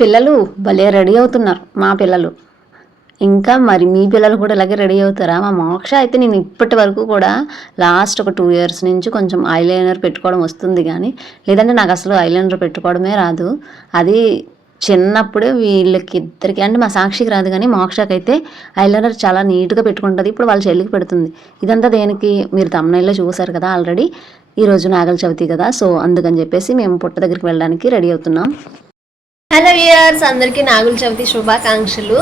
పిల్లలు భలే రెడీ అవుతున్నారు మా పిల్లలు. ఇంకా మరి మీ పిల్లలు కూడా ఇలాగే రెడీ అవుతారా? మా మోక్ష అయితే నేను ఇప్పటి వరకు కూడా లాస్ట్ ఒక 2 ఇయర్స్ నుంచి కొంచెం ఐలైనర్ పెట్టుకోవడం వస్తుంది గానీ, లేదంటే నాకసలు ఐలైనర్ పెట్టుకోవడమే రాదు. అది చిన్నప్పుడే వీళ్ళకి ఇద్దరికి అంటే మా సాక్షికి రాదు గానీ, మోక్షకైతే ఐలైనర్ చాలా నీట్‌గా పెట్టుకుంటది. ఇప్పుడు వాళ్ళ చెల్లికి పెడుతుంది. ఇదంతా దేనికి? మీరు థంబ్‌నెయిల్‌లో చూసారు కదా ఆల్రెడీ. ఈరోజు నాగల చవితి కదా! సో, అందుకని చెప్పేసి మేము పుట్ట దగ్గరికి వెళ్ళడానికి రెడీ అవుతున్నాం. హలో వ్యూయర్స్, అందరికీ నాగుల చవితి శుభాకాంక్షలు.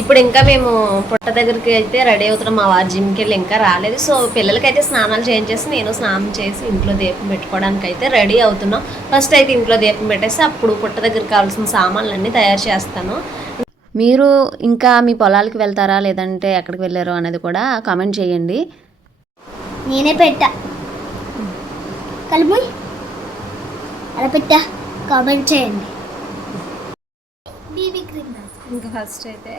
ఇప్పుడు ఇంకా మేము పుట్ట దగ్గరికి అయితే రెడీ అవుతున్నాం. మా వారి జిమ్కి వెళ్ళి ఇంకా రాలేదు. సో పిల్లలకైతే స్నానాలు చేయించేసి నేను స్నానం చేసి ఇంట్లో దీపం పెట్టుకోవడానికి అయితే రెడీ అవుతున్నాం. ఫస్ట్ అయితే ఇంట్లో దీపం పెట్టేసి అప్పుడు పుట్ట దగ్గరికి కావాల్సిన సామాన్లన్నీ తయారు చేస్తాను. మీరు ఇంకా మీ పొలాలకి వెళ్తారా లేదంటే ఎక్కడికి వెళ్ళారో అనేది కూడా కామెంట్ చేయండి. నేనే పెట్టా కలుపు అలా పెట్టా, కామెంట్ చేయండి. బీబీ క్రీమ్ ఇంకా ఫస్ట్ అయితే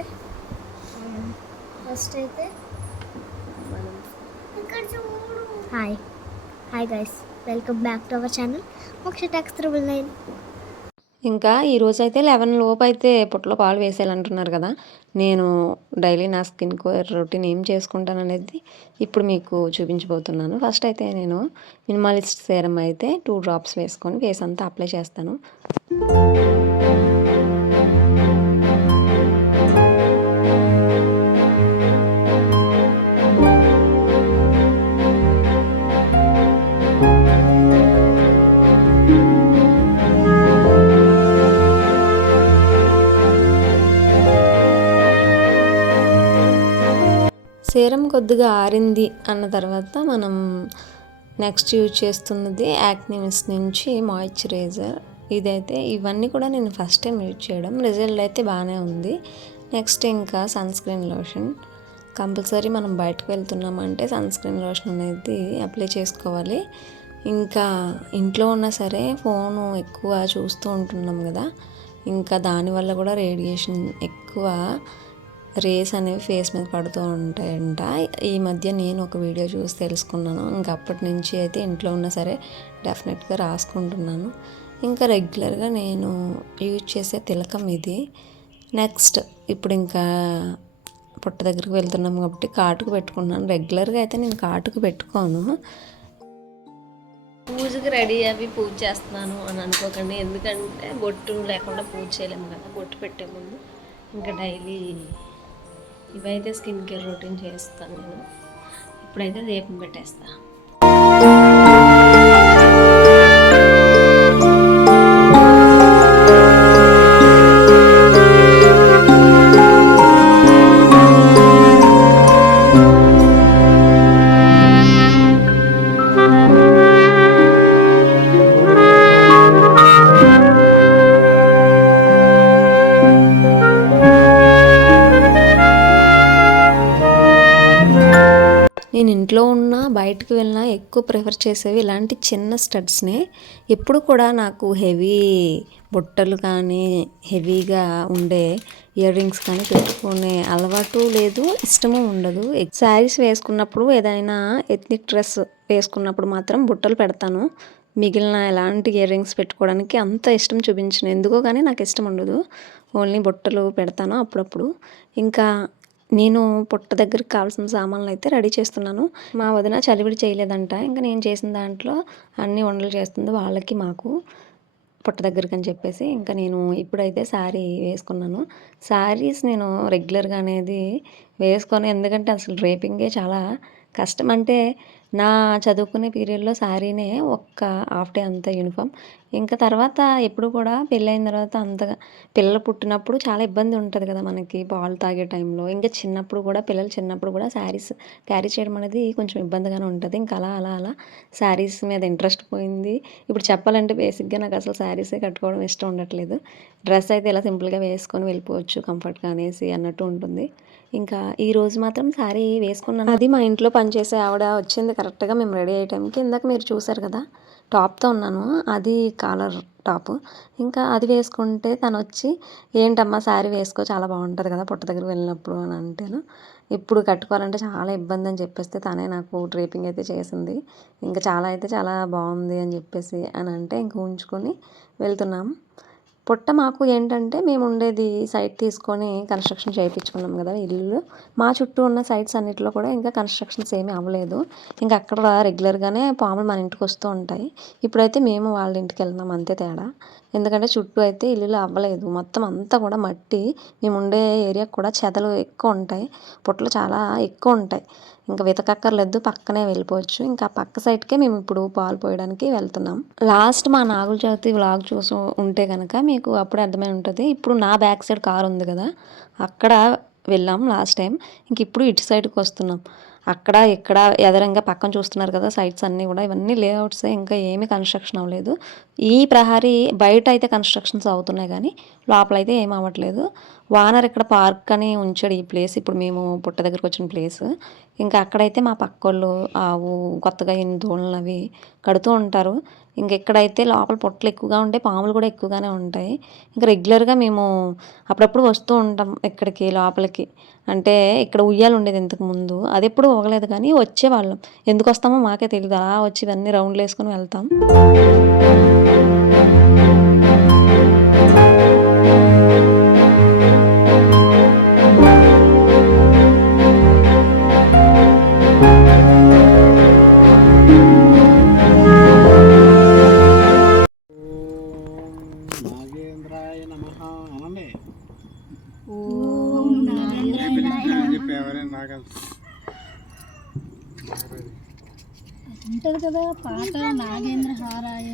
hi guys, welcome back to our channel మోక్ష టాక్స్ 999. ఇంకా ఈరోజైతే 11 లోపు అయితే పుట్టలో పాలు వేసేయాలంటున్నారు కదా. నేను డైలీ నా స్కిన్ కేర్ రొటీన్ ఏం చేసుకుంటాను అనేది ఇప్పుడు మీకు చూపించబోతున్నాను. ఫస్ట్ అయితే నేను మినిమలిస్ట్ సీరం అయితే 2 డ్రాప్స్ వేసుకొని ఫేస్ అంతా అప్లై చేస్తాను. సీరం కొద్దిగా ఆరింది అన్న తర్వాత మనం నెక్స్ట్ యూజ్ చేస్తున్నది యాక్ని మిస్ట్ నుంచి మాయిశ్చరైజర్. ఇదైతే ఇవన్నీ కూడా నేను ఫస్ట్ టైం యూజ్ చేయడం, రిజల్ట్ అయితే బాగానే ఉంది. నెక్స్ట్ ఇంకా సన్ స్క్రీన్ లోషన్. కంపల్సరీ మనం బయటకు వెళ్తున్నామంటే సన్ స్క్రీన్ లోషన్ అనేది అప్లై చేసుకోవాలి. ఇంకా ఇంట్లో ఉన్నా సరే ఫోను ఎక్కువ చూస్తూ ఉంటున్నాం కదా, ఇంకా దానివల్ల కూడా రేడియేషన్ ఎక్కువ రేస్ అనేవి ఫేస్ మీద పడుతూ ఉంటాయంట. ఈ మధ్య నేను ఒక వీడియో చూసి తెలుసుకున్నాను. ఇంకా అప్పటి నుంచి అయితే ఇంట్లో ఉన్నా సరే డెఫినెట్గా రాసుకుంటున్నాను. ఇంకా రెగ్యులర్గా నేను యూజ్ చేసే తిలకం ఇది. నెక్స్ట్ ఇప్పుడు ఇంకా పుట్ట దగ్గరికి వెళ్తున్నాం కాబట్టి కాటుకు పెట్టుకుంటున్నాను. రెగ్యులర్గా అయితే నేను కాటుకు పెట్టుకోను. పూజకి రెడీ అవి పూజ చేస్తున్నాను అని అనుకోకండి, ఎందుకంటే బొట్టు లేకుండా పూజ చేయలేము కదా. బొట్టు పెట్టే ముందు ఇంకా డైలీ ఇవైతే స్కిన్ కేర్ రొటీన్ చేస్తాను నేను. ఇప్పుడైతే దీపం పెట్టేస్తాను. నేను ఇంట్లో ఉన్న బయటకు వెళ్ళినా ఎక్కువ ప్రిఫర్ చేసేవి ఇలాంటి చిన్న స్టడ్స్నే. ఎప్పుడు కూడా నాకు హెవీ బుట్టలు కానీ హెవీగా ఉండే ఇయర్ రింగ్స్ కానీ పెట్టుకునే అలవాటు లేదు, ఇష్టము ఉండదు. శారీస్ వేసుకున్నప్పుడు ఏదైనా ఎథ్నిక్ డ్రెస్ వేసుకున్నప్పుడు మాత్రం బుట్టలు పెడతాను. మిగిలిన ఎలాంటి ఇయర్ రింగ్స్ పెట్టుకోవడానికి అంత ఇష్టం చూపించను, ఎందుకో కానీ నాకు ఇష్టం ఉండదు. ఓన్లీ బుట్టలు పెడతాను అప్పుడప్పుడు. ఇంకా నేను పుట్ట దగ్గరికి కావాల్సిన సామాన్లు అయితే రెడీ చేస్తున్నాను. మా వదిన చలివిడి చేయలేదంట. ఇంకా నేను చేసిన దాంట్లో అన్ని వంటలు చేస్తుంది వాళ్ళకి మాకు పుట్ట దగ్గరికి అని చెప్పేసి. ఇంకా నేను ఇప్పుడైతే శారీ వేసుకున్నాను. శారీస్ నేను రెగ్యులర్గా అనేది వేసుకోను, ఎందుకంటే అసలు డ్రేపింగే చాలా కష్టం. అంటే నా చదువుకునే పీరియడ్లో శారీనే ఒక్క హాఫ్ డే అంత యూనిఫామ్. ఇంకా తర్వాత ఎప్పుడు కూడా పెళ్ళైన తర్వాత అంతగా పిల్లలు పుట్టినప్పుడు చాలా ఇబ్బంది ఉంటుంది కదా మనకి పాలు తాగే టైంలో. ఇంకా చిన్నప్పుడు కూడా పిల్లలు చిన్నప్పుడు కూడా శారీస్ క్యారీ చేయడం అనేది కొంచెం ఇబ్బందిగానే ఉంటుంది. ఇంకా అలా అలా అలా శారీస్ మీద ఇంట్రెస్ట్ పోయింది. ఇప్పుడు చెప్పాలంటే బేసిక్గా నాకు అసలు శారీసే కట్టుకోవడం ఇష్టం ఉండట్లేదు. డ్రెస్ అయితే ఇలా సింపుల్గా వేసుకొని వెళ్ళిపోవచ్చు కంఫర్ట్గా అనేసి అన్నట్టు ఉంటుంది. ఇంకా ఈరోజు మాత్రం శారీ వేసుకున్నాను. అది మా ఇంట్లో పనిచేసే ఆవిడ వచ్చింది కరెక్ట్గా మేము రెడీ అయ్యే టైంకి. ఇందాక మీరు చూసారు కదా టాప్తో ఉన్నాను, అది కాలర్ టాప్. ఇంకా అది వేసుకుంటే తను వచ్చి ఏంటమ్మా శారీ వేసుకో చాలా బాగుంటుంది కదా పుట్ట దగ్గర వెళ్ళినప్పుడు అని అంటేను. ఇప్పుడు కట్టుకోవాలంటే చాలా ఇబ్బంది అని చెప్పేస్తే తనే నాకు డ్రేపింగ్ అయితే చేసింది. ఇంకా చాలా అయితే చాలా బాగుంది అని చెప్పేసి అని అంటే ఇంక ఉంచుకొని వెళ్తున్నాం. పుట్ట మాకు ఏంటంటే మేము ఉండేది సైట్ తీసుకొని కన్స్ట్రక్షన్ చేయించుకున్నాం కదా ఇల్లు. మా చుట్టూ ఉన్న సైట్స్ అన్నిటిలో కూడా ఇంకా కన్స్ట్రక్షన్స్ ఏమీ అవ్వలేదు. ఇంకా అక్కడ రెగ్యులర్గానే పాములు మన ఇంటికి వస్తూ ఉంటాయి. ఇప్పుడైతే మేము వాళ్ళ ఇంటికి వెళ్తున్నాం అంతే తేడా. ఎందుకంటే చుట్టూ అయితే ఇల్లులు అవ్వలేదు, మొత్తం అంతా కూడా మట్టి. మేము ఉండే ఏరియాకి కూడా చెదలు ఎక్కువ ఉంటాయి, పుట్టలు చాలా ఎక్కువ ఉంటాయి. ఇంకా వెతకక్కర్లేదు, పక్కనే వెళ్ళిపోవచ్చు. ఇంకా పక్క సైడ్కే మేము ఇప్పుడు పాలు పోయడానికి వెళ్తున్నాం. లాస్ట్ మా నాగుల చవితి వ్లాగ్ చూసి ఉంటే కనుక మీకు అప్పుడే అర్థమై ఉంటుంది. ఇప్పుడు నా బ్యాక్ సైడ్ కారు ఉంది కదా, అక్కడ వెళ్ళాం లాస్ట్ టైం. ఇంక ఇప్పుడు ఇటు సైడ్కి వస్తున్నాం. అక్కడ ఇక్కడ ఎదరంగా పక్కన చూస్తున్నారు కదా సైట్స్ అన్నీ కూడా, ఇవన్నీ లేఅవుట్సే, ఇంకా ఏమీ కన్స్ట్రక్షన్ అవ్వలేదు. ఈ ప్రహరీ బయట అయితే కన్స్ట్రక్షన్స్ అవుతున్నాయి కానీ లోపల అయితే ఏం అవ్వట్లేదు. వానర్ ఇక్కడ పార్క్ అని ఉంచాడు ఈ ప్లేస్, ఇప్పుడు మేము పుట్ట దగ్గరకు వచ్చిన ప్లేస్. ఇంకా అక్కడైతే మా పక్కోళ్ళు ఆవు కొత్తగా ఎన్ని దూడలు అవి కడుతూ ఉంటారు. ఇంక ఇక్కడైతే లోపల పుట్టలు ఎక్కువగా ఉంటాయి, పాములు కూడా ఎక్కువగానే ఉంటాయి. ఇంకా రెగ్యులర్గా మేము అప్పుడప్పుడు వస్తూ ఉంటాం ఇక్కడికి లోపలికి. అంటే ఇక్కడ ఉయ్యాలు ఉండేది ఇంతకు ముందు, అది ఎప్పుడు ఊగలేదు కానీ వచ్చేవాళ్ళం. ఎందుకు వస్తామో మాకే తెలియదు, అలా వచ్చి ఇవన్నీ రౌండ్లు వేసుకొని వెళ్తాం. నాగేంద్రాయ నమః అనండి. ఉంటుంది కదా పాట నాగేంద్ర హారాయ.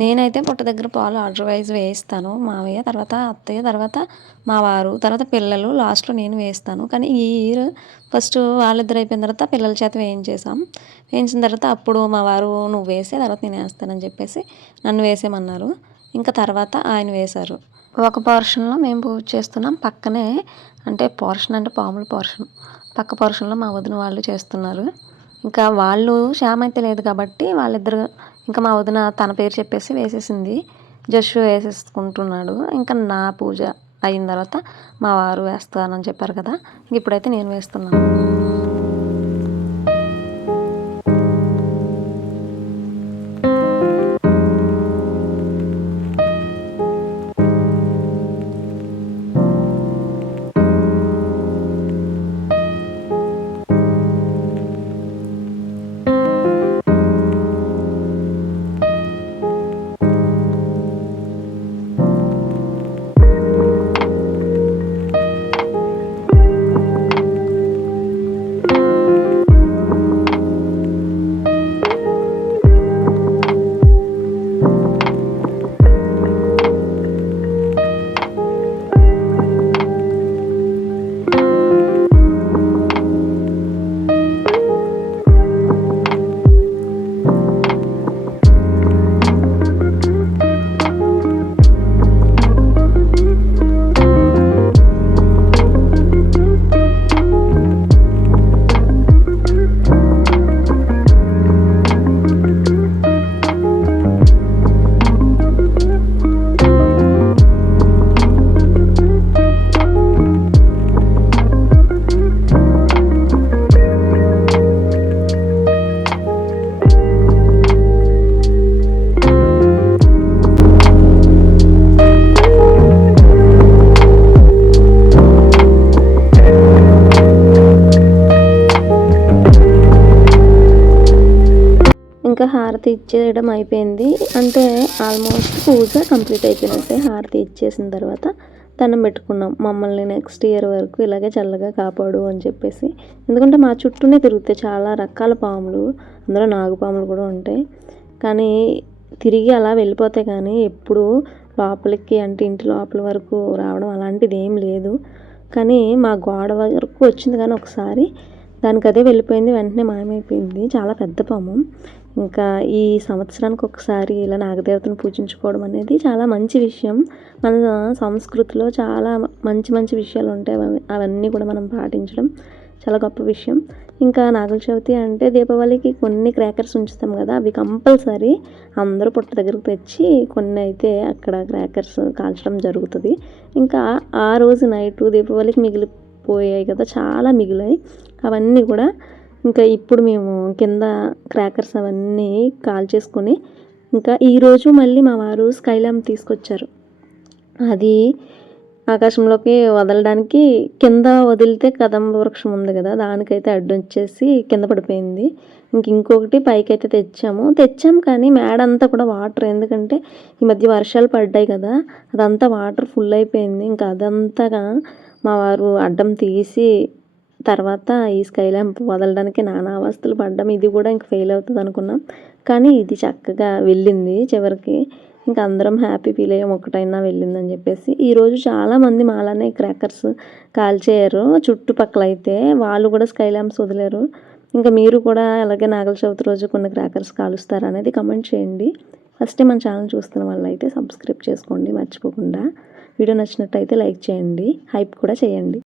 నేనైతే పుట్ట దగ్గర పాలు ఆర్డర్ వైజ్ వేయిస్తాను. మావయ్య, తర్వాత అత్తయ్య, తర్వాత మా వారు, తర్వాత పిల్లలు, లాస్ట్లో నేను వేస్తాను. కానీ ఈ ఇయర్ ఫస్ట్ వాళ్ళిద్దరు అయిపోయిన తర్వాత పిల్లల చేత వేయించేసాం. వేయించిన తర్వాత అప్పుడు మా వారు నువ్వు వేసే, తర్వాత నేను వేస్తానని చెప్పేసి నన్ను వేసేయమన్నారు. ఇంకా తర్వాత ఆయన వేశారు. ఒక పోర్షన్లో మేము పూజ చేస్తున్నాం, పక్కనే అంటే పోర్షన్ అంటే పాముల పోర్షన్, పక్క పోర్షన్లో మా వదిన వాళ్ళు చేస్తున్నారు. ఇంకా వాళ్ళు శ్యామ్ అయితే లేదు కాబట్టి వాళ్ళిద్దరు, ఇంకా మా వదిన తన పేరు చెప్పేసి వేసేసింది, జస్ట్ వేసేసుకుంటున్నాడు. ఇంకా నా పూజ అయిన తర్వాత మా వారు వేస్తానని చెప్పారు కదా, ఇప్పుడైతే నేను వేస్తున్నాను. ఇంకా హారతి ఇచ్చేయడం అయిపోయింది. అంటే ఆల్మోస్ట్ పూజ కంప్లీట్ అయిపోయినట్టే. హారతి ఇచ్చేసిన తర్వాత దండం పెట్టుకున్నాం, మమ్మల్ని నెక్స్ట్ ఇయర్ వరకు ఇలాగే చల్లగా కాపాడు అని చెప్పేసి. ఎందుకంటే మా చుట్టూనే తిరుగుతాయి చాలా రకాల పాములు, అందులో నాగుపాములు కూడా ఉంటాయి. కానీ తిరిగి అలా వెళ్ళిపోతాయి, కానీ ఎప్పుడు లోపలికి అంటే ఇంటి లోపల వరకు రావడం అలాంటిది ఏం లేదు. కానీ మా గోడ వరకు వచ్చింది, కానీ ఒకసారి దానికి అదే వెళ్ళిపోయింది, వెంటనే మాయమైపోయింది. చాలా పెద్ద పాము. ఇంకా ఈ సంవత్సరానికి ఒకసారి ఇలా నాగదేవతను పూజించుకోవడం అనేది చాలా మంచి విషయం. మన సంస్కృతిలో చాలా మంచి మంచి విషయాలు ఉంటాయి, అవన్నీ కూడా మనం పాటించడం చాలా గొప్ప విషయం. ఇంకా నాగుల చవితి అంటే దీపావళికి కొన్ని క్రాకర్స్ ఉంచుతాం కదా, అవి కంపల్సరీ అందరూ పుట్ట దగ్గరకు తెచ్చి కొన్ని అయితే అక్కడ క్రాకర్స్ కాల్చడం జరుగుతుంది. ఇంకా ఆ రోజు నైట్ దీపావళికి మిగిలిపోయాయి కదా, చాలా మిగిలాయి. అవన్నీ కూడా ఇంకా ఇప్పుడు మేము కింద క్రాకర్స్ అవన్నీ కాల్ చేసుకొని, ఇంకా ఈరోజు మళ్ళీ మా వారు స్కై ల్యాంప్ తీసుకొచ్చారు. అది ఆకాశంలోకి వదలడానికి కింద వదిలితే కదంబ వృక్షం ఉంది కదా, దానికైతే అడ్డొచ్చేసి కింద పడిపోయింది. ఇంకొకటి పైకి అయితే తెచ్చాం కానీ మేడ అంతా కూడా వాటర్, ఎందుకంటే ఈ మధ్య వర్షాలు పడ్డాయి కదా, అదంతా వాటర్ ఫుల్ అయిపోయింది. ఇంకా అదంతగా మా వారు అడ్డం తీసి తర్వాత ఈ స్కై ల్యాంప్ వదలడానికి నానా అవస్థలు పడ్డాం. ఇది కూడా ఇంక ఫెయిల్ అవుతుంది అనుకున్నాం, కానీ ఇది చక్కగా వెళ్ళింది చివరికి. ఇంకా అందరం హ్యాపీ ఫీల్ అయ్యాం, ఒకటైనా వెళ్ళిందని చెప్పేసి. ఈరోజు చాలామంది మాలానే క్రాకర్స్ కాల్చేయరు, చుట్టుపక్కల అయితే వాళ్ళు కూడా స్కై ల్యాంప్స్ వదిలేరు. ఇంకా మీరు కూడా అలాగే నాగుల చవితి రోజు కొన్ని క్రాకర్స్ కాలుస్తారా అనేది కమెంట్ చేయండి. ఫస్ట్ మన ఛానల్ చూస్తున్న వాళ్ళు అయితే సబ్స్క్రైబ్ చేసుకోండి మర్చిపోకుండా. వీడియో నచ్చినట్టయితే లైక్ చేయండి, హైప్ కూడా చేయండి.